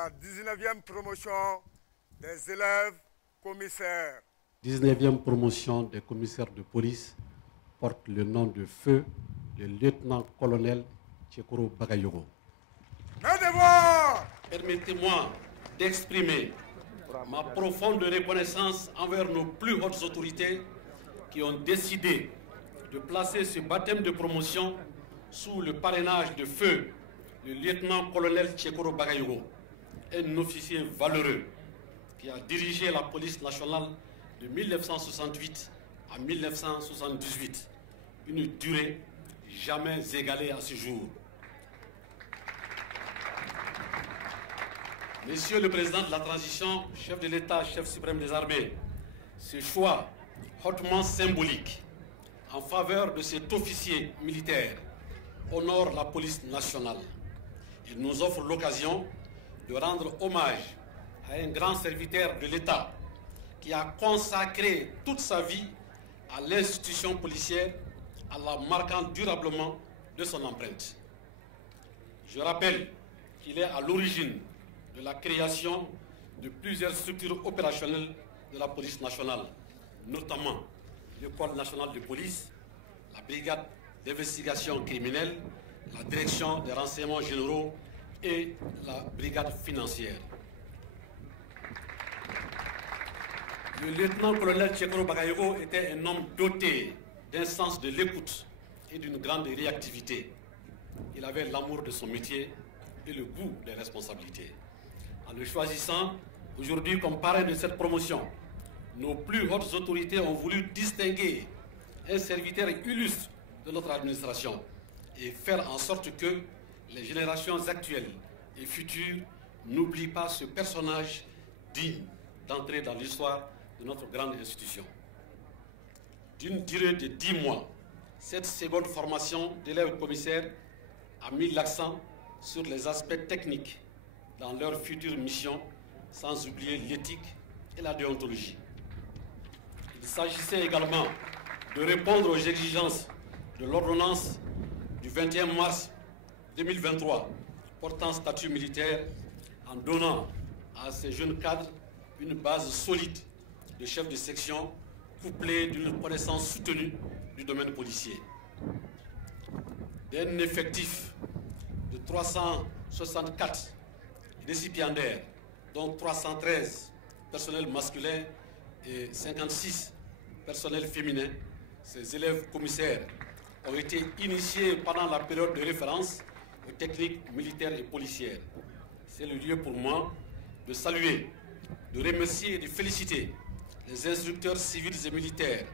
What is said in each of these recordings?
la 19e promotion des élèves commissaires. 19e promotion des commissaires de police porte le nom de feu le lieutenant-colonel Tchekoro Bagayoko. Mes devoirs! Permettez-moi d'exprimer ma profonde reconnaissance envers nos plus hautes autorités qui ont décidé de placer ce baptême de promotion sous le parrainage de feu le lieutenant-colonel Tchekoro Bagayoko, un officier valeureux qui a dirigé la police nationale de 1968 à 1978, une durée jamais égalée à ce jour. Monsieur le Président de la Transition, chef de l'État, chef suprême des armées, ce choix hautement symbolique en faveur de cet officier militaire honore la police nationale. Il nous offre l'occasion de rendre hommage à un grand serviteur de l'État qui a consacré toute sa vie à l'institution policière en la marquant durablement de son empreinte. Je rappelle qu'il est à l'origine de la création de plusieurs structures opérationnelles de la police nationale, notamment l'école nationale de police, la brigade d'investigation criminelle, la direction des renseignements généraux et la brigade financière. Le lieutenant-colonel Tchekoro Bagayoko était un homme doté d'un sens de l'écoute et d'une grande réactivité. Il avait l'amour de son métier et le goût des responsabilités. En le choisissant aujourd'hui comme parrain de cette promotion, nos plus hautes autorités ont voulu distinguer un serviteur illustre de notre administration et faire en sorte que les générations actuelles et futures n'oublient pas ce personnage digne d'entrer dans l'histoire de notre grande institution. D'une durée de 10 mois, cette seconde formation d'élèves commissaires a mis l'accent sur les aspects techniques dans leur future mission, sans oublier l'éthique et la déontologie. Il s'agissait également de répondre aux exigences de l'ordonnance du 21 mars 2023 portant statut militaire en donnant à ces jeunes cadres une base solide de chef de section couplée d'une connaissance soutenue du domaine policier. D'un effectif de 364 récipiendaires, dont 313 personnels masculins et 56 personnels féminins, ces élèves commissaires ont été initiés pendant la période de référence aux techniques militaires et policières. C'est le lieu pour moi de saluer, de remercier et de féliciter les instructeurs civils et militaires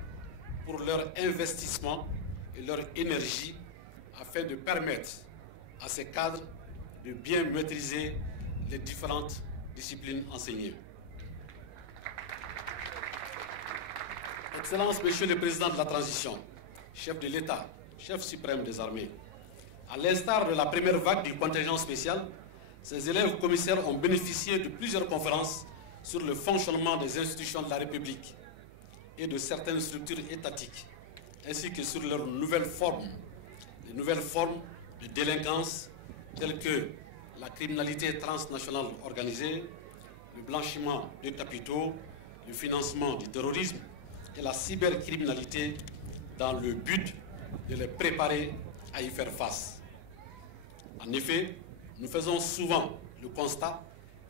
pour leur investissement et leur énergie afin de permettre à ces cadres de bien maîtriser les différentes disciplines enseignées. Excellences, Monsieur le Président de la Transition, chef de l'État, chef suprême des armées, à l'instar de la première vague du contingent spécial, ces élèves commissaires ont bénéficié de plusieurs conférences sur le fonctionnement des institutions de la République et de certaines structures étatiques, ainsi que sur leurs nouvelles formes, les nouvelles formes de délinquance telles que la criminalité transnationale organisée, le blanchiment de capitaux, le financement du terrorisme et la cybercriminalité dans le but de les préparer à y faire face. En effet, nous faisons souvent le constat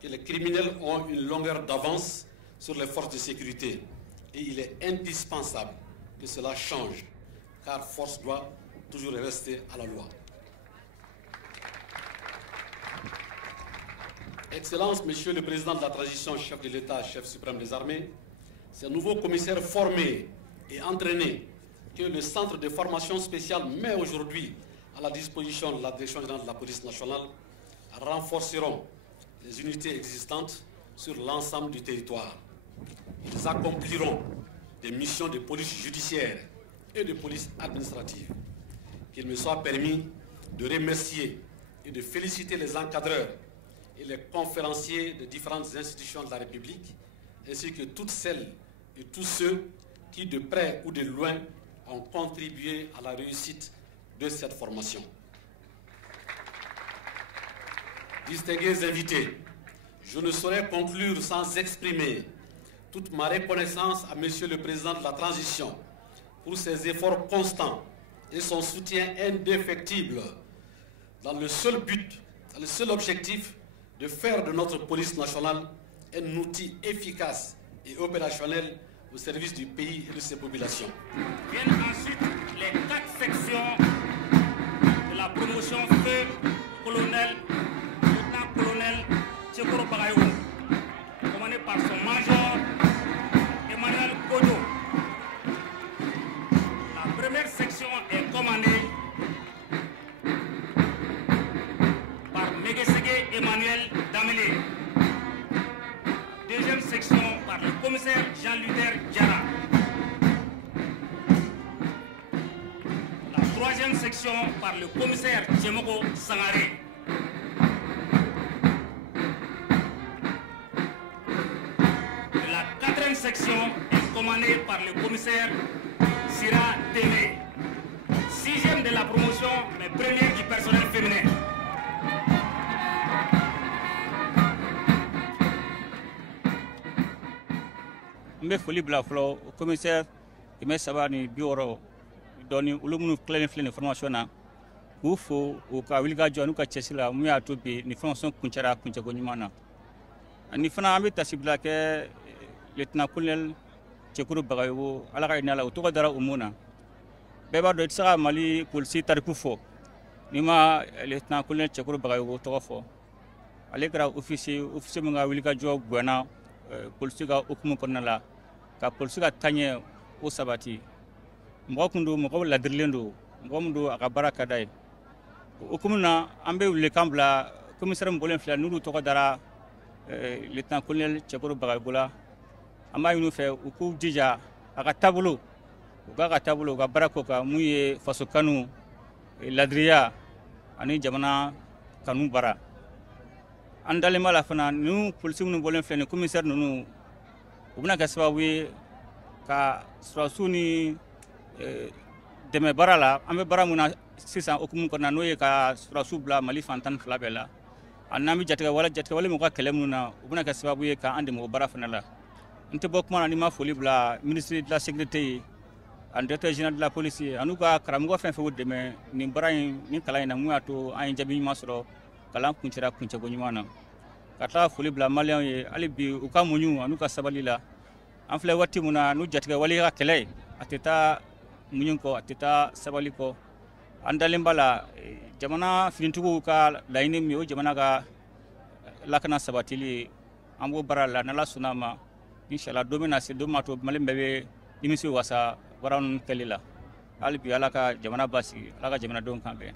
que les criminels ont une longueur d'avance sur les forces de sécurité et il est indispensable que cela change, car force doit toujours rester à la loi. Excellences, Monsieur le Président de la Transition, chef de l'État, chef suprême des armées, ces nouveaux commissaires formés et entraînés que le Centre de formation spéciale met aujourd'hui à la disposition de la Direction générale de la police nationale renforceront les unités existantes sur l'ensemble du territoire. Ils accompliront des missions de police judiciaire et de police administrative. Qu'il me soit permis de remercier et de féliciter les encadreurs et les conférenciers de différentes institutions de la République, ainsi que toutes celles et tous ceux qui, de près ou de loin, ont contribué à la réussite de cette formation. Distingués invités, Je ne saurais conclure sans exprimer toute ma reconnaissance à Monsieur le Président de la Transition pour ses efforts constants et son soutien indéfectible dans le seul but, dans le seul objectif de faire de notre police nationale un outil efficace et opérationnel au service du pays et de ses populations. Viennent ensuite les 4 sections de la promotion feu colonel, lieutenant-colonel Tchekoro Bagayogo, commandé par son major Emmanuel Godo. La première section est commandée par Megesege Emmanuel Damele. Deuxième section par le commissaire Jean-Luther Diarra. La troisième section par le commissaire Tchemoko Sangaré. La quatrième section est commandée par le commissaire Sira Témé. Sixième de la promotion, mais première du personnel féminin. Je suis le commissaire qui m'a sabani bureau doni ulumunu clé de formation na ufo o ka wilga jonu ka chesila mu ya tobi ni formation kunchara kunchago nyumana ani fana ambe tasibla ke lieutenant colonel Tchekoro Bagayogo ala ka inala to dara umuna beba do tsara mali polisi tarikufo nima lieutenant colonel Tchekoro Bagayogo to fo ale kra officier mu nga wilga jo bwana polisi ga okumu konala ka polisi ga tanye o sabati mɔgɔ kun do mɔgɔ ladirilen do mɔgɔ min do a ka baara ka d'a ye o hukumu na an bɛ welekan bila commissaire min bɔlen filɛ n'olu tɔgɔ dara lieutenant colonel Tchekoro Bagayogo la an b'a ɲini u fɛ u k'u jija a ka taabolo u k'a ka taabolo u ka baara k'o kan mun ye faso kanu ladiriya ani jamana kanu baara an dalen b'a la fana ninnu polisi minnu bɔlen filɛ nin commissaire ninnu u bɛna kɛ sababu ye ka sɔrɔsiw ni dɛmɛ baara la an bɛ baara mun na sisan okumu kɔnɔna n'o ye ka sɔrɔsiw bila Mali fan 12 bɛɛ la a n'an bɛ jatigɛwale min ka kɛlɛ minnu na u bɛna kɛ sababu ye k'an dɛmɛ o baara fana la n tɛ bɔ kuma na ni ma foli bila ministre de la sécurité ye ani directeur général de la police ye an'u ka karamɔgɔ fɛn fɛn y'u dɛmɛ nin baara in nin kalan in na mun y'a to an ye jaabi ɲuman sɔrɔ kalan kuncɛra kuncɛko ɲuman na ka tila foli bila maliyɛnw ye hali bi u ka muɲu an'u ka sabali la an filɛ waati min na n'u jatigɛwale ka kɛlɛ a tɛ taa muɲu kɔ a tɛ taa sabali kɔ an dalen b'a la jamana finitigiw ka laɲini min o jamana ka lakana sabatili an b'o baara la n'Ala sɔnna a ma inshallah don bɛna se don ma to Mali bɛɛ bɛ nimisi wasa baara ninnu kɛli la hali bi Ala ka jamana basigi Ala ka jamanadenw kan bɛn